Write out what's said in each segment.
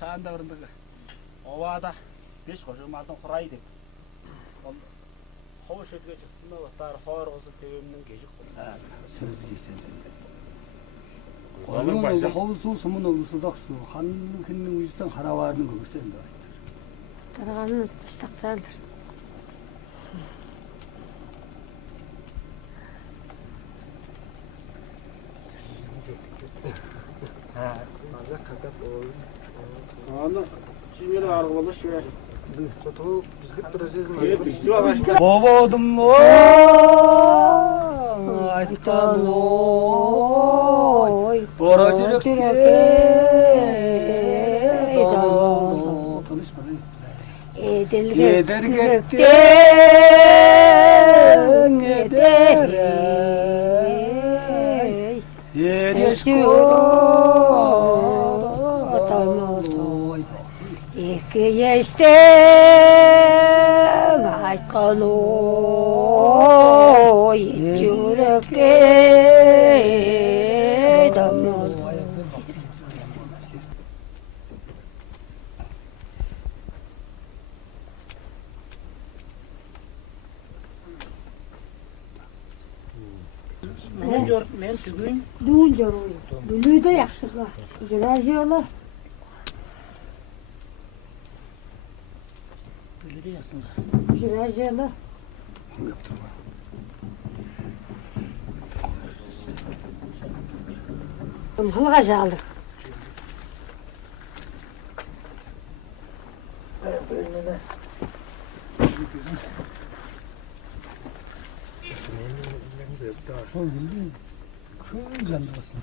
Sanda berendek, awada, bis kau cuma tu khray dek. Kau sedikit cuma watar khor kau tu mungkin kejuk. Kalau kau su semua nak sudah su, han kini wisang harawar ni kau sen dah. Terang stakran. Masa kakak ol. Ana, cimil arıqladı şöyle. Çoğu bizlik proses Evet, bizlik ağaçlar. Babadum o, açtan o, boracılık eder gittin eder yer İki yaşten açkan o yürekte damladı. Men tügün. Düğün joruyor. Düğünü de yaxşıqa. Jurajıyorlar. Jurajıyorlar. Halga jaldı.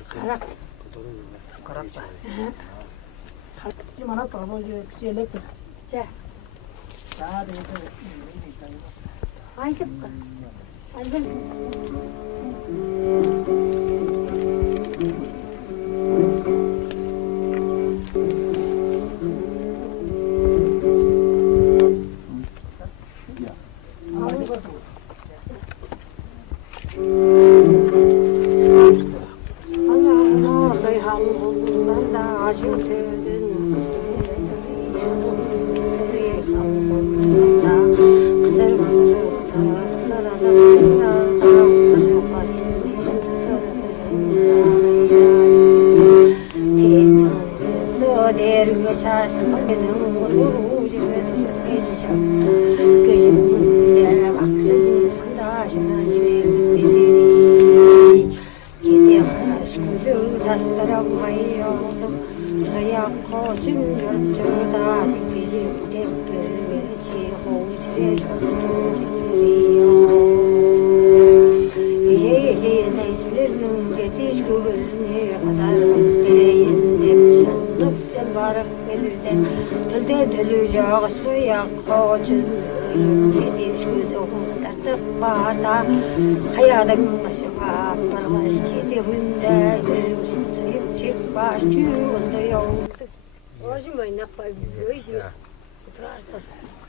Karak. Karakta. Gimana tamu jelek. Ja. Saat itu. Hangi? Hangi?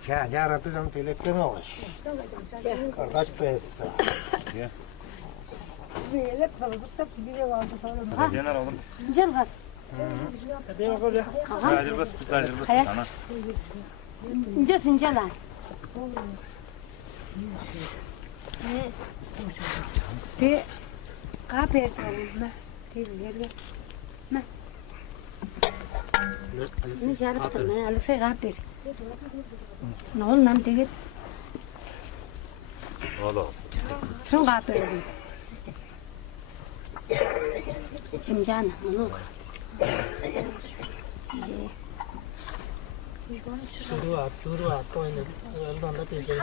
Ya yarabbi 좀 빌렸잖아. Kardeş be. Böyle fazla bir vardı sonra. Jener oğlum. Gel kat. Acil bas, biz acil bas sana. İnce lan. Bir kapı tamam. Tebirler. Ne jarap tamam. Alexey kapı. Ne oldu nam teget? Oğlum. Son kapı. Çimcan onu. Curu at oyunu. Ondan da bir şey.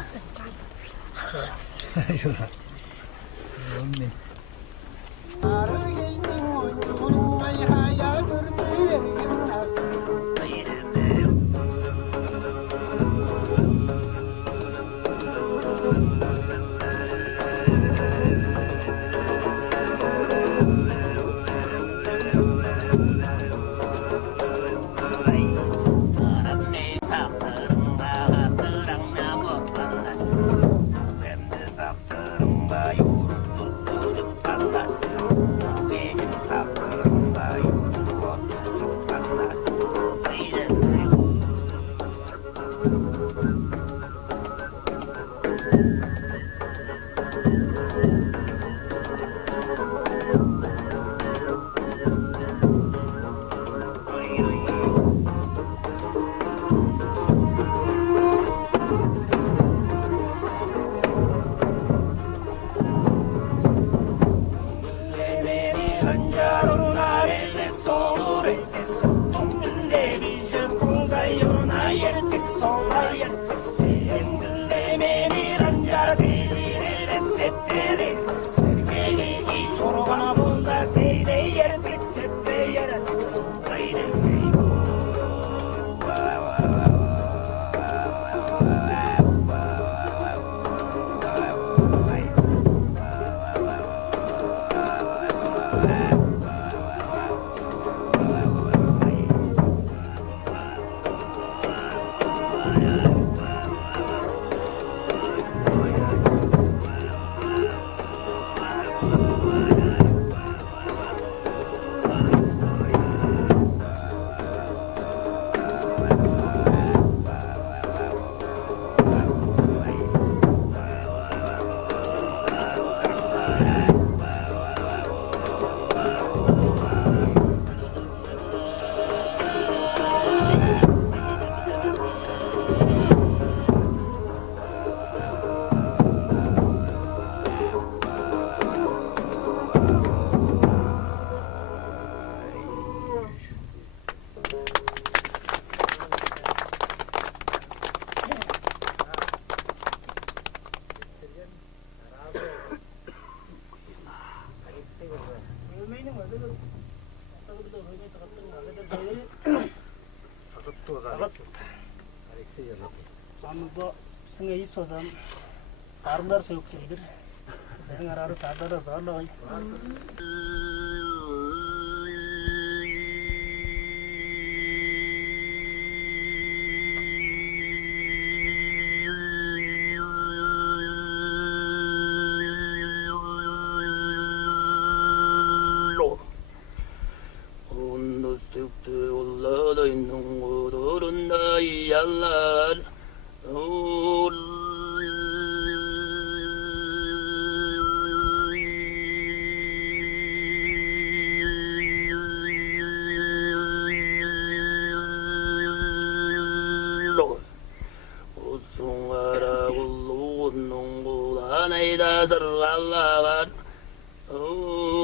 Anında üstüne iyi sozan sarılar soğuk gelir. Ben ararı sarılar sarılar. Oh